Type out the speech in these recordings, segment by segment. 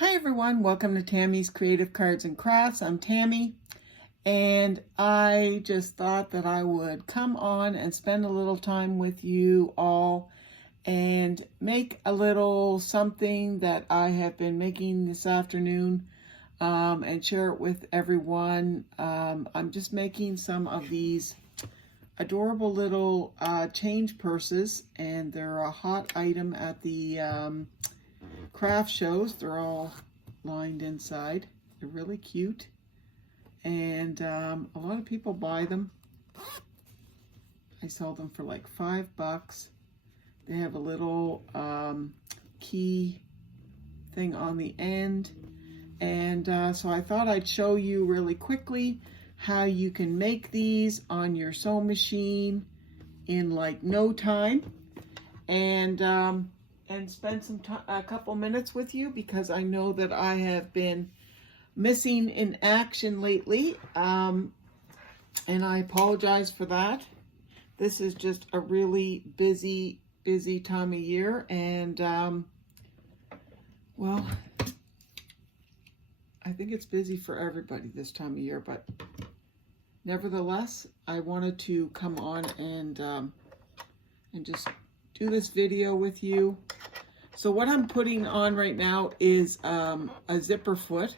Hi everyone, welcome to Tammy's Creative Cards and Crafts. I'm Tammy, and I just thought that I would come on and spend a little time with you all and make a little something that I have been making this afternoon and share it with everyone. I'm just making some of these adorable little change purses, and they're a hot item at the craft shows. They're all lined inside. They're really cute, and a lot of people buy them. I sell them for like $5. They have a little key thing on the end, and so I thought I'd show you really quickly how you can make these on your sewing machine in like no time, and spend a couple minutes with you, because I know that I have been missing in action lately, and I apologize for that. This is just a really busy time of year, and well, I think it's busy for everybody this time of year, but nevertheless, I wanted to come on and just do this video with you. So what I'm putting on right now is a zipper foot.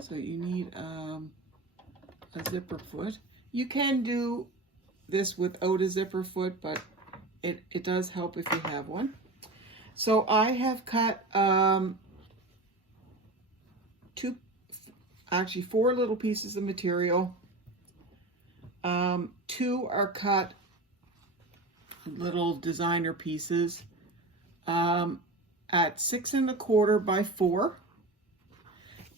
So you need a zipper foot. You can do this without a zipper foot, but it does help if you have one. So I have cut four little pieces of material. Two are cut little designer pieces at 6 1/4 by 4,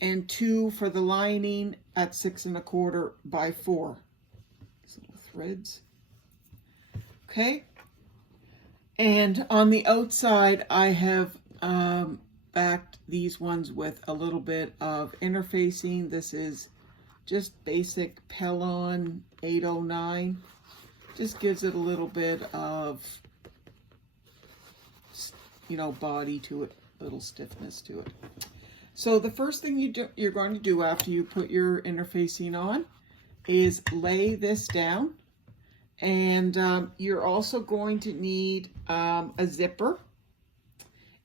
and two for the lining at 6 1/4 by 4. These little threads. Okay, and on the outside I have backed these ones with a little bit of interfacing. This is just basic Pellon 809. Just gives it a little bit of, body to it, little stiffness to it. So the first thing you're going to do after you put your interfacing on is lay this down, and you're also going to need a zipper.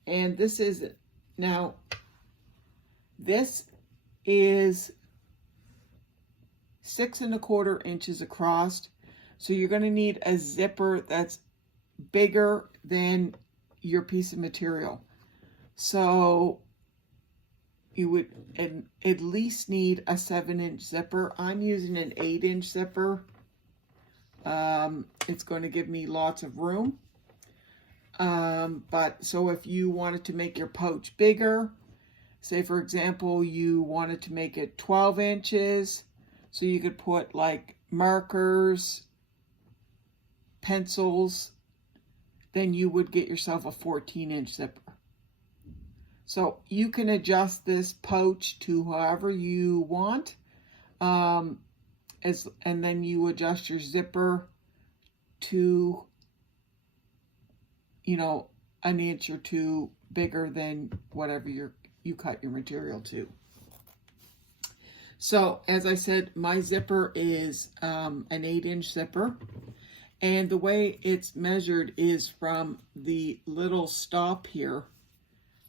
And this is 6 1/4 inches across. So you're going to need a zipper that's bigger than your piece of material. So you would at least need a 7-inch zipper. I'm using an 8-inch zipper. It's going to give me lots of room. But so if you wanted to make your pouch bigger, say for example, you wanted to make it 12 inches, so you could put like markers, pencils, then you would get yourself a 14-inch zipper. So you can adjust this pouch to however you want, and then you adjust your zipper to, an inch or two bigger than whatever you cut your material to. So as I said, my zipper is an 8-inch zipper. And the way it's measured is from the little stop here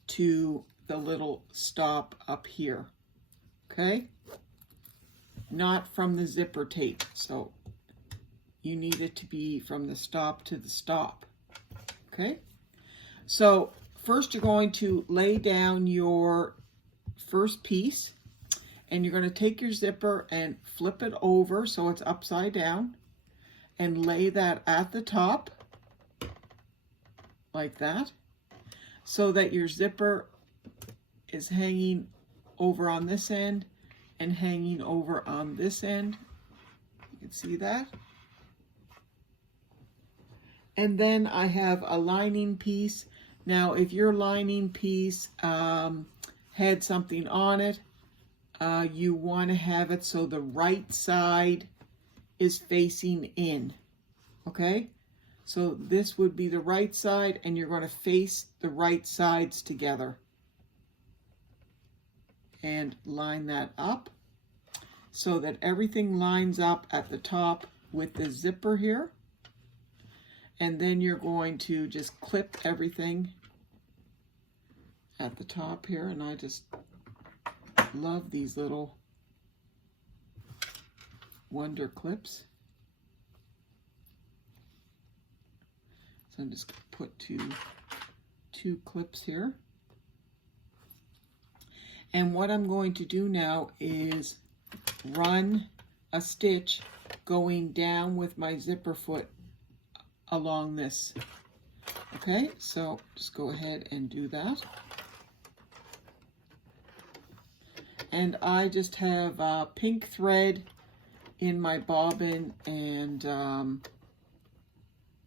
to the little stop up here, okay? Not from the zipper tape. So you need it to be from the stop to the stop, okay? So first you're going to lay down your first piece, and you're going to take your zipper and flip it over so it's upside down, and lay that at the top like that, so that your zipper is hanging over on this end and hanging over on this end. You can see that. And then I have a lining piece. Now if your lining piece had something on it, you want to have it so the right side is facing in, okay? So this would be the right side, and you're going to face the right sides together. And line that up so that everything lines up at the top with the zipper here. And then you're going to just clip everything at the top here. And I just love these little wonder clips. So I'm just going to put two clips here. And what I'm going to do now is run a stitch going down with my zipper foot along this. Okay, so just go ahead and do that. And I just have pink thread in my bobbin and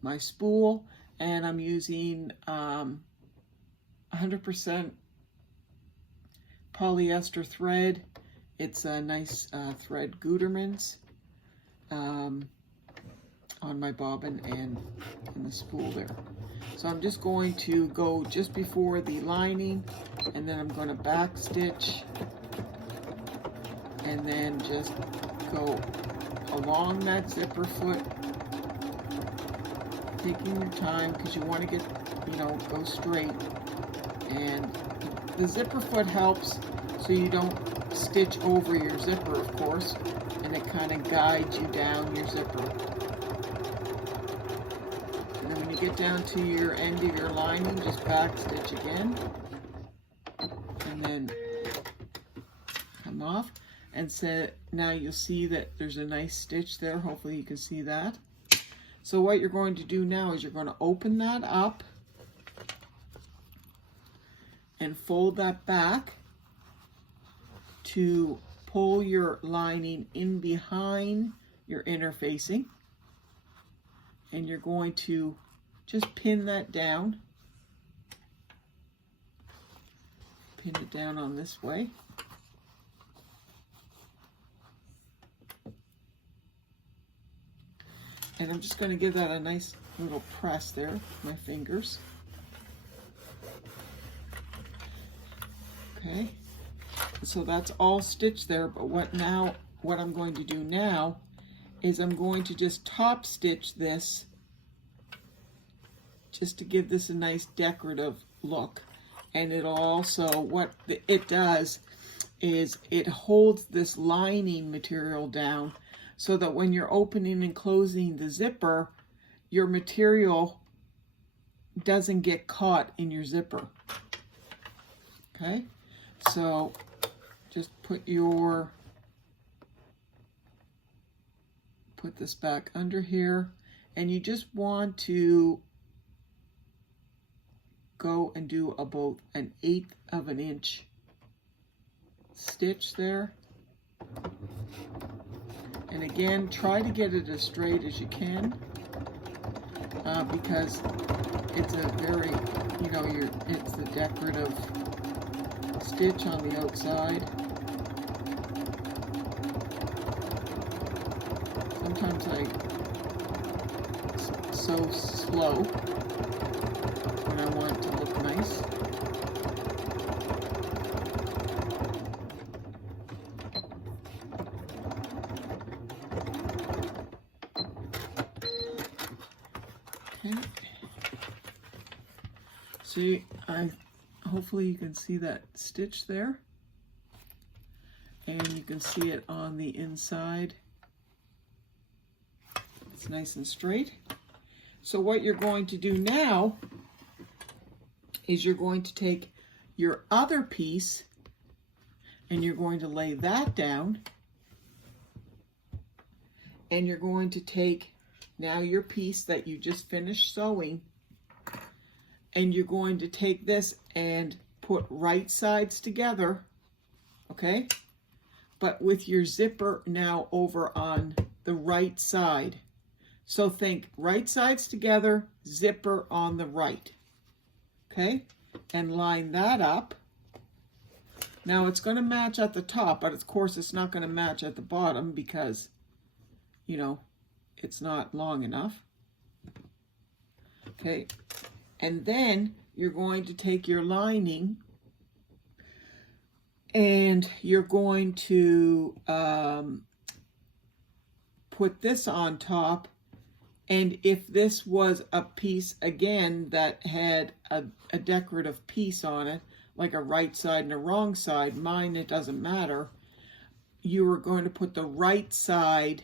my spool, and I'm using 100% polyester thread. It's a nice thread Gutermann's on my bobbin and in the spool there. So I'm just going to go just before the lining, and then I'm going to back stitch, and then just go along that zipper foot, taking your time because you want to get, go straight. And the zipper foot helps so you don't stitch over your zipper, of course, and it kind of guides you down your zipper. And then when you get down to your end of your lining, just back stitch again, and then come off. And so now you'll see that there's a nice stitch there. Hopefully you can see that. So what you're going to do now is you're going to open that up and fold that back to pull your lining in behind your inner facing. And you're going to just pin that down. Pin it down on this way. And I'm just going to give that a nice little press there with my fingers. Okay, so that's all stitched there, but what I'm going to do now is I'm going to just top stitch this just to give this a nice decorative look. And it'll also, what it does is it holds this lining material down, so that when you're opening and closing the zipper, your material doesn't get caught in your zipper. Okay, so just put this back under here, and you just want to go and do about 1/8 of an inch stitch there. And again, try to get it as straight as you can, because it's a very, it's the decorative stitch on the outside. Sometimes I'm so slow when I want it to look nice. See, hopefully you can see that stitch there, and you can see it on the inside. It's nice and straight. So what you're going to do now is you're going to take your other piece and you're going to lay that down, and you're going to take now your piece that you just finished sewing, and you're going to take this and put right sides together, okay? But with your zipper now over on the right side. So think right sides together, zipper on the right, okay? And line that up. Now it's going to match at the top, but of course it's not going to match at the bottom because, it's not long enough. Okay, and then you're going to take your lining and you're going to put this on top. And if this was a piece, again, that had a decorative piece on it, like a right side and a wrong side, mine, it doesn't matter, you are going to put the right side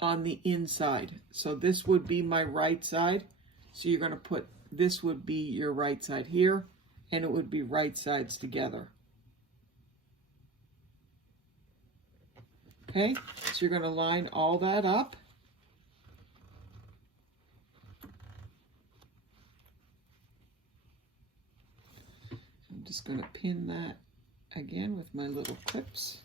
on the inside. So this would be my right side. So you're going to put, this would be your right side here, and it would be right sides together. Okay, so you're going to line all that up. I'm just going to pin that again with my little clips.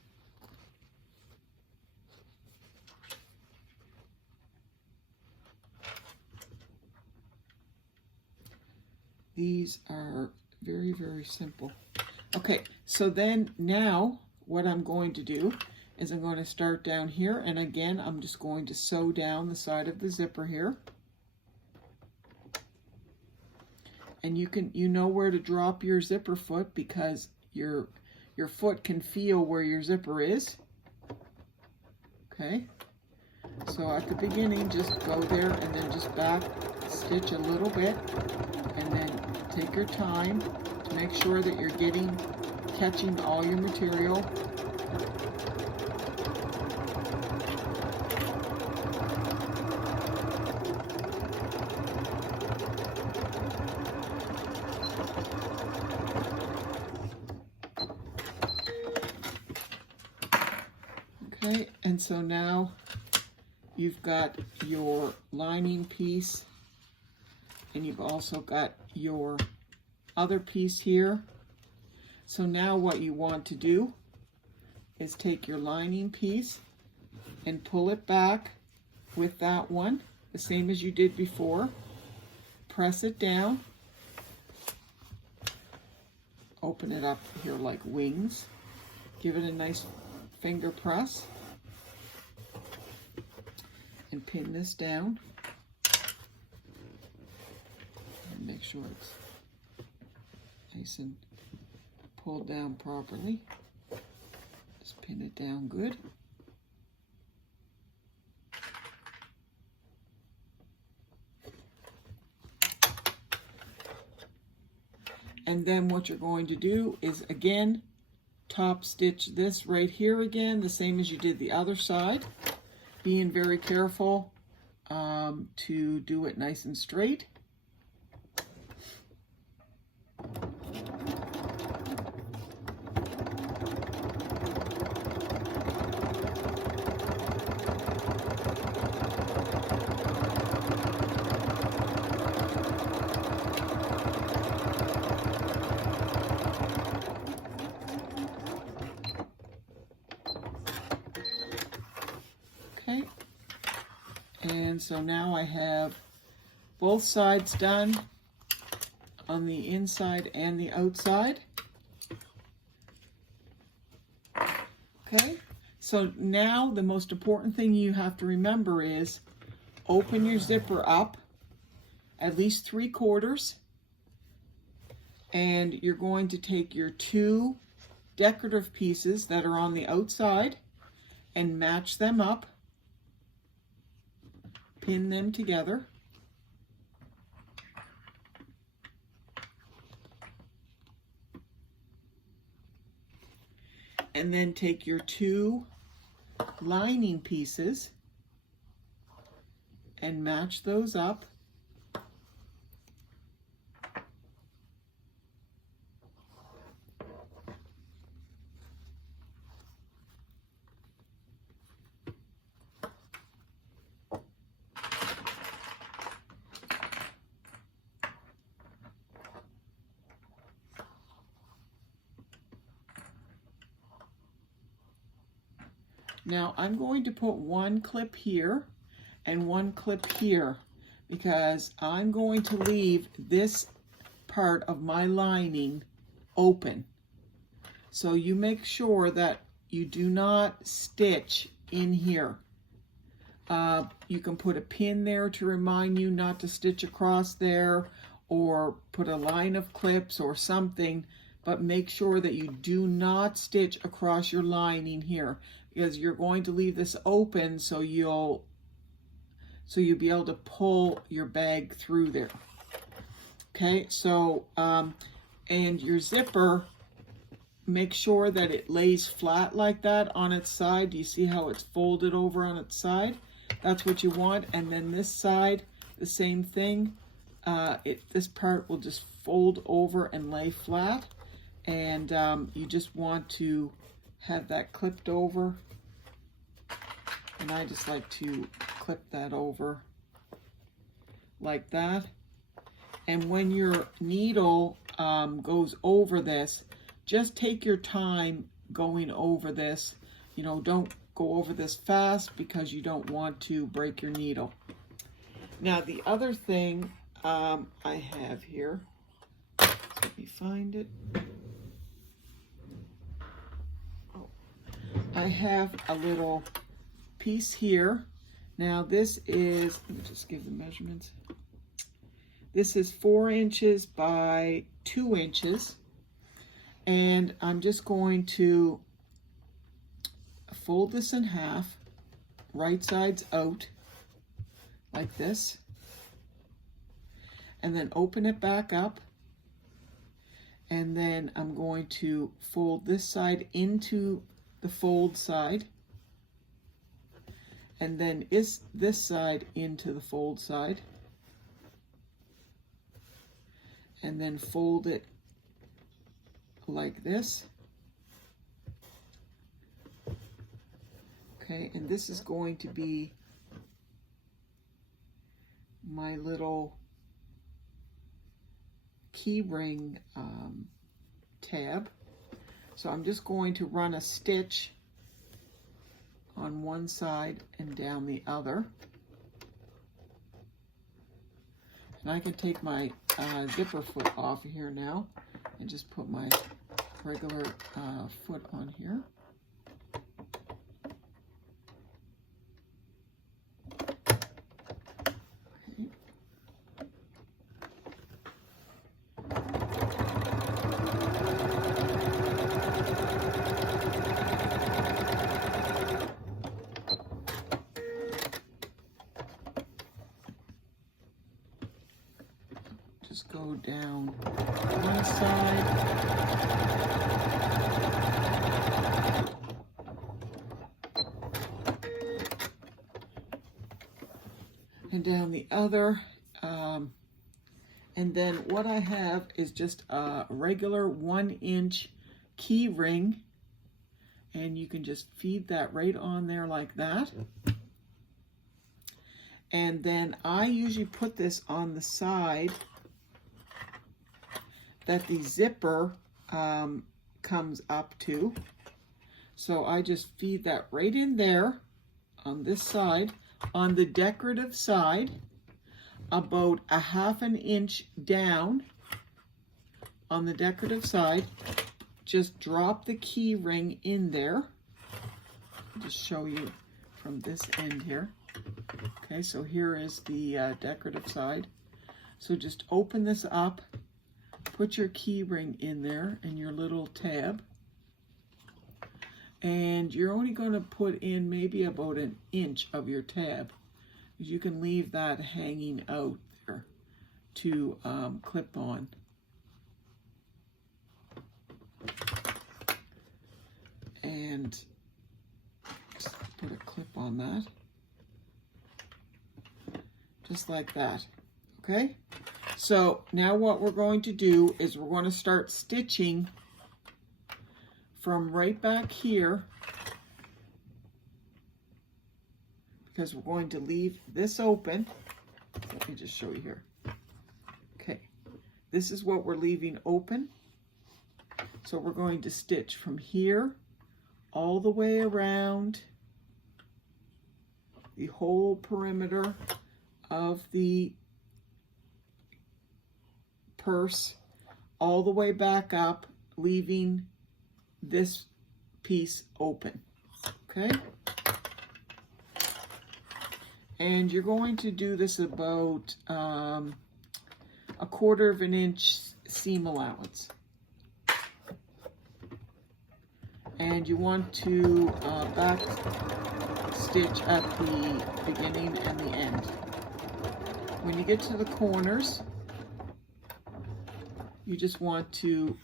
These are very, very simple. Okay, so then now what I'm going to do is I'm going to start down here, and again I'm just going to sew down the side of the zipper here. And you know where to drop your zipper foot, because your foot can feel where your zipper is. Okay, so at the beginning just go there and then just back stitch a little bit, and then take your time to make sure that you're catching all your material. Okay, and so now you've got your lining piece, and you've also got your other piece here. So now what you want to do is take your lining piece and pull it back with that one, the same as you did before. Press it down. Open it up here like wings. Give it a nice finger press. And pin this down. And make sure it's nice and pulled down properly. Just pin it down good. And then what you're going to do is, again, top stitch this right here again, the same as you did the other side. Being very careful to do it nice and straight. Okay, and so now I have both sides done on the inside and the outside. Okay, so now the most important thing you have to remember is open your zipper up at least 3/4, and you're going to take your two decorative pieces that are on the outside and match them up. Pin them together. And then take your two lining pieces and match those up. Now I'm going to put one clip here and one clip here, because I'm going to leave this part of my lining open. So you make sure that you do not stitch in here. You can put a pin there to remind you not to stitch across there, or put a line of clips or something, but make sure that you do not stitch across your lining here, because you're going to leave this open so you'll be able to pull your bag through there. Okay, so and your zipper, make sure that it lays flat like that on its side. Do you see how it's folded over on its side? That's what you want. And then this side, the same thing. This part will just fold over and lay flat. And you just want to have that clipped over. And I just like to clip that over like that. And when your needle goes over this, just take your time going over this. You know, don't go over this fast because you don't want to break your needle. Now the other thing I have here, let me find it. Oh, I have a little piece here. Now this is, let me just give the measurements. This is 4 inches by 2 inches. And I'm just going to fold this in half, right sides out, like this. And then open it back up. And then I'm going to fold this side into the fold side. And then this side into the fold side. And then fold it like this. Okay, and this is going to be my little key ring tab. So I'm just going to run a stitch on one side and down the other. And I can take my zipper foot off of here now and just put my regular foot on here. Just go down one side. And down the other. And then what I have is just a regular 1-inch key ring. And you can just feed that right on there like that. And then I usually put this on the side that the zipper comes up to. So I just feed that right in there on this side. On the decorative side, about 1/2 inch down on the decorative side, just drop the key ring in there. I'll just show you from this end here. Okay, so here is the decorative side. So just open this up, put your key ring in there and your little tab. And you're only going to put in maybe about 1 inch of your tab. You can leave that hanging out there to clip on. And just put a clip on that. Just like that. Okay? So now what we're going to do is we're going to start stitching from right back here, because we're going to leave this open. Let me just show you here. Okay, this is what we're leaving open. So we're going to stitch from here all the way around the whole perimeter of the purse, all the way back up, leaving this piece open. Okay? And you're going to do this about 1/4 of an inch seam allowance. And you want to back stitch at the beginning and the end. When you get to the corners, you just want to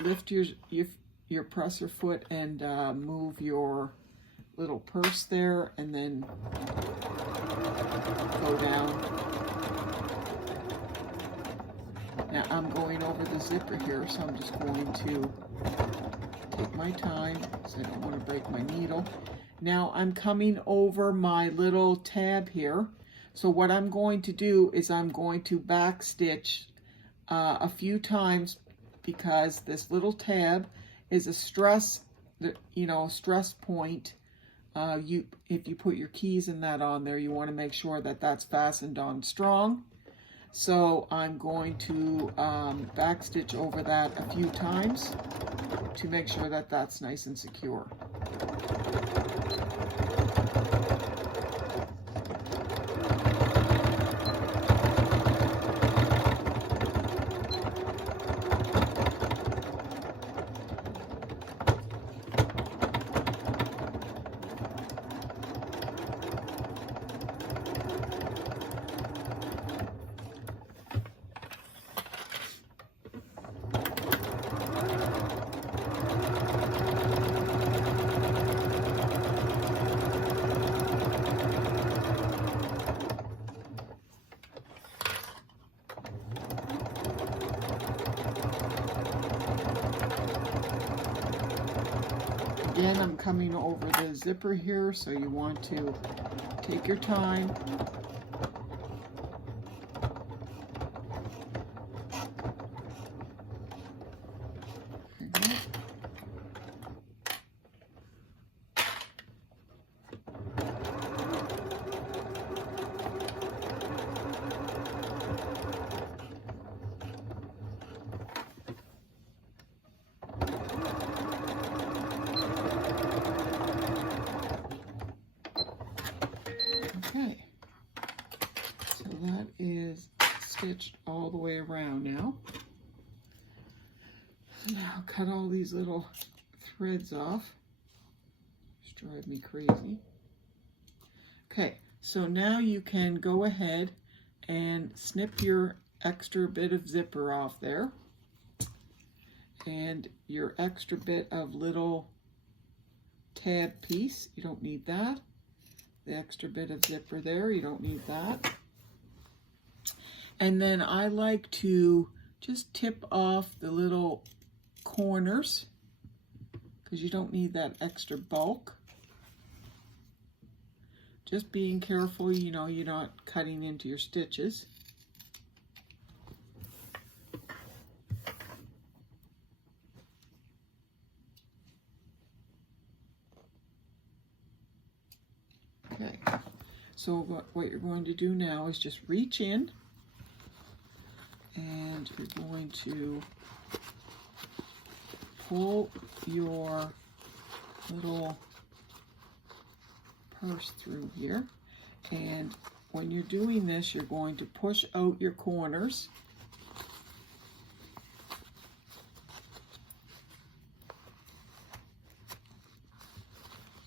lift your presser foot and move your little purse there, and then go down. Now I'm going over the zipper here, so I'm just going to take my time because I don't want to break my needle. Now I'm coming over my little tab here. So what I'm going to do is I'm going to back stitch a few times, because this little tab is a stress, stress point. If you put your keys in that on there, you want to make sure that that's fastened on strong. So I'm going to back stitch over that a few times to make sure that that's nice and secure. Again, I'm coming over the zipper here, so you want to take your time. Okay, so that is stitched all the way around now. Now cut all these little threads off. Just drive me crazy. Okay, so now you can go ahead and snip your extra bit of zipper off there, and your extra bit of little tab piece, you don't need that. The extra bit of zipper there, you don't need that. And then I like to just tip off the little corners, because you don't need that extra bulk. Just being careful, you're not cutting into your stitches. Okay, so what you're going to do now is just reach in, and you're going to pull your little purse through here. And when you're doing this, you're going to push out your corners.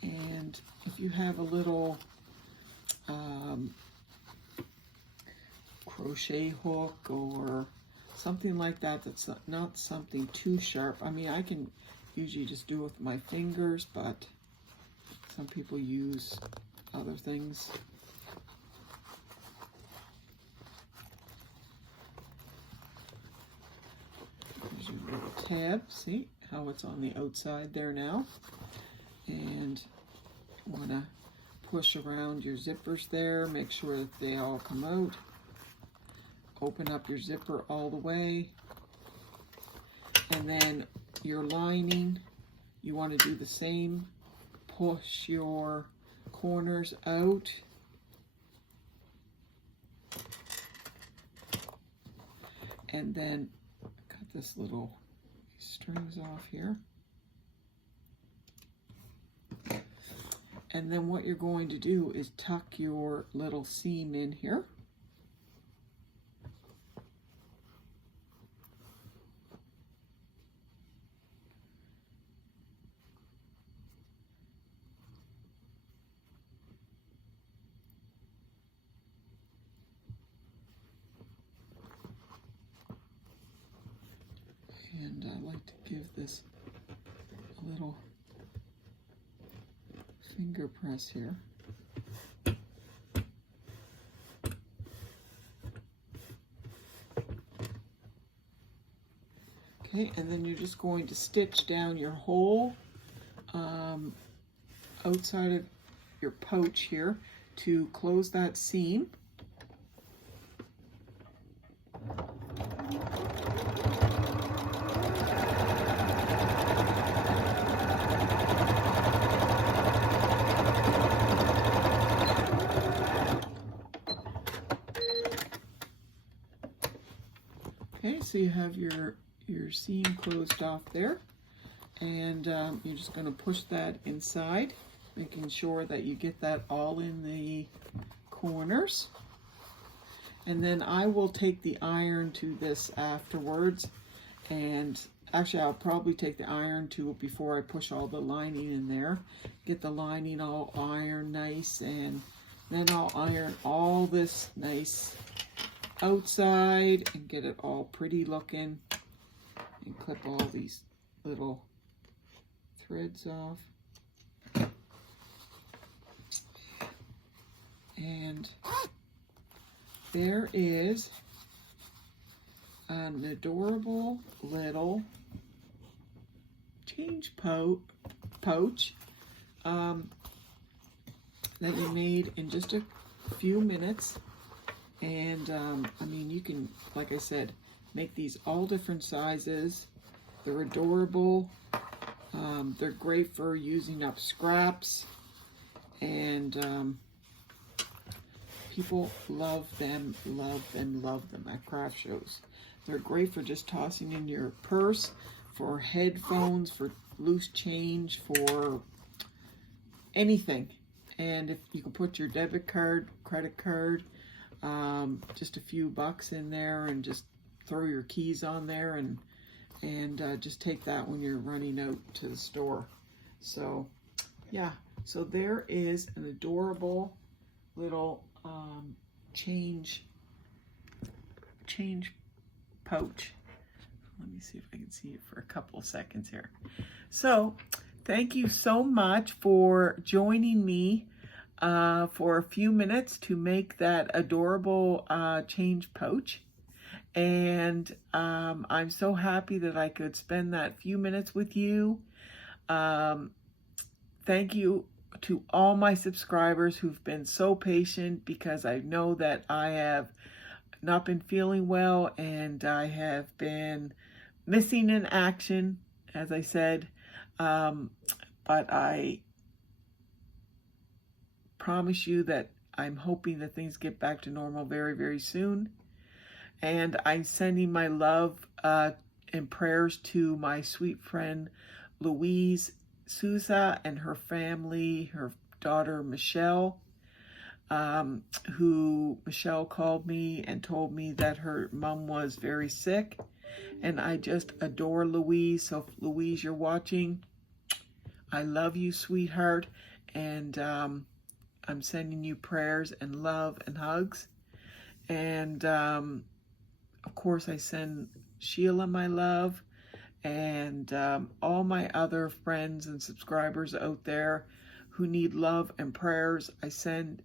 And if you have a little crochet hook or something like that, that's not something too sharp. I mean, I can usually just do it with my fingers, but some people use other things. There's your little tab. See how it's on the outside there now? And you want to push around your zippers there, make sure that they all come out. Open up your zipper all the way. And then your lining, you want to do the same. Push your corners out. And then cut this little strings off here. And then what you're going to do is tuck your little seam in here. And I like to give this a little finger press here. Okay, and then you're just going to stitch down your whole outside of your pouch here to close that seam. Okay, so you have your seam closed off there, and you're just going to push that inside, making sure that you get that all in the corners. And then I will take the iron to this afterwards, and actually I'll probably take the iron to it before I push all the lining in there. Get the lining all ironed nice, and then I'll iron all this nice outside and get it all pretty looking, and clip all these little threads off. And there is an adorable little change pouch that you made in just a few minutes. And I mean, you can, like I said, make these all different sizes. They're adorable. They're great for using up scraps, and people love them at craft shows. They're great for just tossing in your purse, for headphones, for loose change, for anything. And if you can put your debit card, credit card, just a few bucks in there, and just throw your keys on there, and just take that when you're running out to the store. So yeah, so there is an adorable little change pouch. Let me see if I can see it for a couple of seconds here. So thank you so much for joining me for a few minutes to make that adorable change pouch. And I'm so happy that I could spend that few minutes with you. Thank you to all my subscribers who've been so patient, because I know that I have not been feeling well, and I have been missing in action, as I said. But I promise you that I'm hoping that things get back to normal very, very soon. And I'm sending my love and prayers to my sweet friend Louise Souza and her family, her daughter Michelle, who Michelle called me and told me that her mom was very sick. And I just adore Louise. So if Louise, you're watching, I love you, sweetheart. And I'm sending you prayers and love and hugs. And of course, I send Sheila my love, and all my other friends and subscribers out there who need love and prayers. I send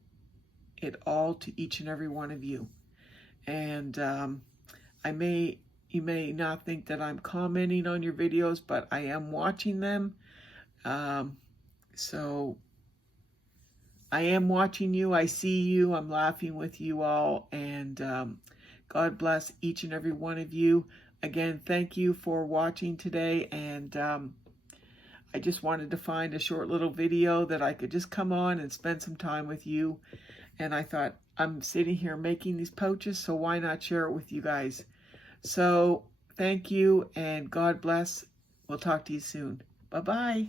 it all to each and every one of you. And you may not think that I'm commenting on your videos, but I am watching them. So I am watching you. I see you. I'm laughing with you all. And God bless each and every one of you. Again, thank you for watching today. And I just wanted to find a short little video that I could just come on and spend some time with you. And I thought, I'm sitting here making these pouches, so why not share it with you guys? So thank you, and God bless. We'll talk to you soon. Bye-bye.